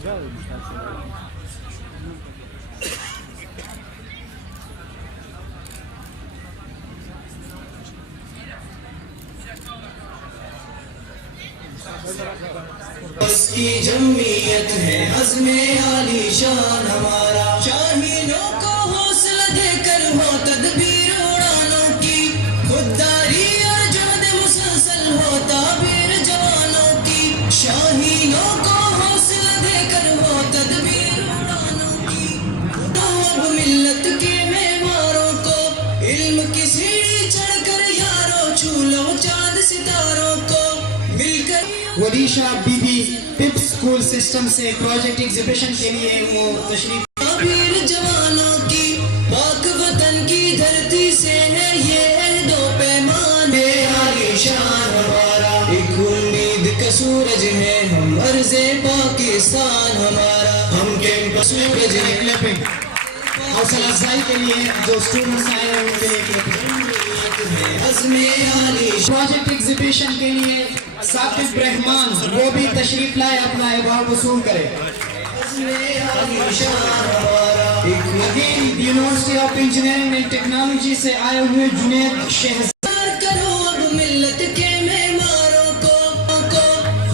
اس کی جمعیت ہے عزم عالی شان ہمارا، شاہینوں کو حوصلہ دے کر ہو تدبیر اڑانوں کی، خودداری اور جہد مسلسل ہو تعبیر جوانوں کی، شاہینوں کو حوصلہ دے کر ہو تدبیر اڑانوں کی، اب ملت کے معماروں کو علم کی سیڑھی چڑھ کر یاروں چھو لو چاند ستاروں کو مل کر۔ وڈیشا بی بی پپ اسکول سسٹم سے پروجیکٹ ایگزیبیشن کے لیے وہ تشریف تعبیر جوانوں کی، پاک وطن کی دھرتی سے ہے یہ عہد و پیمان، عالی شان ہمارا، ایک امید کا سورج ہے ہم، عرض پاکستان ہمارا، ہم کیمپس سورج ہے۔ کلپنگ حوصلہ افزائی کے لیے جو اسٹوڈنٹس آئے ہیں ان کے لیے کلپنگ۔ عزم عالی پروجیکٹ ایگزیبیشن کے لیے ثاقب رحمان وہ بھی تشریف لائے، اپنا ایوارڈ وصول کرے۔ University of engineering and technology سے آئے ہوئے جنید شہزاد کرو اب ملت کے معماروں کو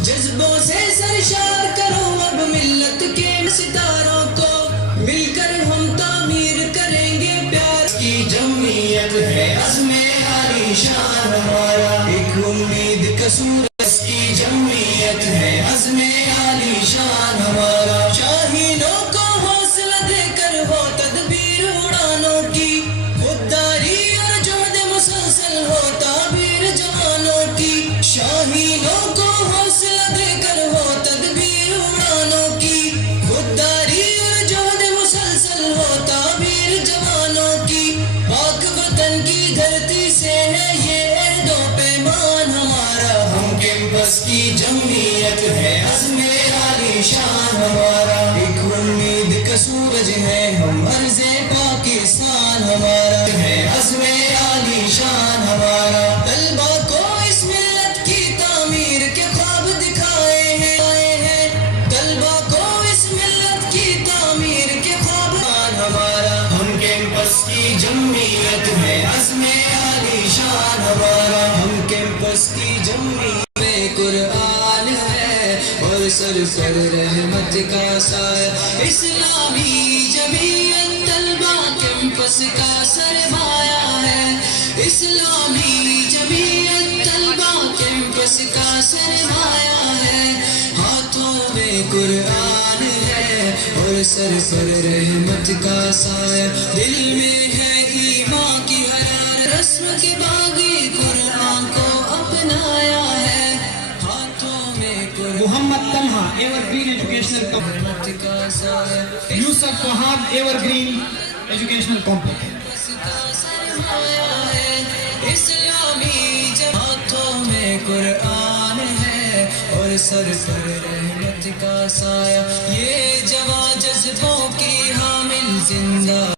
جذبوں سے سرشار کرو اب ملت کے ستاروں کو، مل کر ہم تعمیر کریں گے پیار کی جمعیت ہے عزم عالی شان ہمارا، ایک امید کا سورج کی جمعیت ہے عزم عالی شان ہمارا، شاہینوں کو حوصلہ دے کر ہو تدبیر اڑانوں کی، خودداری اور جہد مسلسل ہو تعبیر جوانوں کی، شاہینوں کو حوصلہ دے کر ہو تدبیر اڑانوں کی، خودداری اور جہد مسلسل ہو تعبیر جوانوں کی، پاک وطن کی دھرتی سے ہے یہ عہد و پیمان ہمارا، ہم کیمپس کی جمعیت ہے عزم عالی شان ہمارا، ایک امید کا سورج ہے ہم، عرض پاکستان ہمارا ہے عزم عالی شان ہمارا، طلبا کو اس ملت کی تعمیر کے خواب دکھائے ہیں، طلبا کو اس ملت کی تعمیر کے خواب ہمارا، ہم کیمپس کی جمعیت ہے عزم عالی شان ہمارا، ہم کیمپس کی جمعیت میں قرآن ہے اور سر پر رحمت کا سایہ، اسلامی جمعیت طلبا کیمپس کا سرمایہ ہے، اسلامی جمعیت طلبا کیمپس کا سرمایہ ہے، ہاتھوں میں قرآن ہے اور سر پر رحمت کا سایہ، دل میں ہے ایمان کی حرارت، رسم کے باغی قرآن کو اپنایا ہے، ہاتھوں میں محمد طلحہ ایور گرین ایجوکیشنل قرآن کا سایہ، یوسف وہاب ایور گرین ایجوکیشنل کمپلیکس کا سرمایہ ہے، اسلامی ہاتھوں میں قرآن ہے اور سر پر رحمت کا سایہ، یہ جوان جذبوں کی حامل زندہ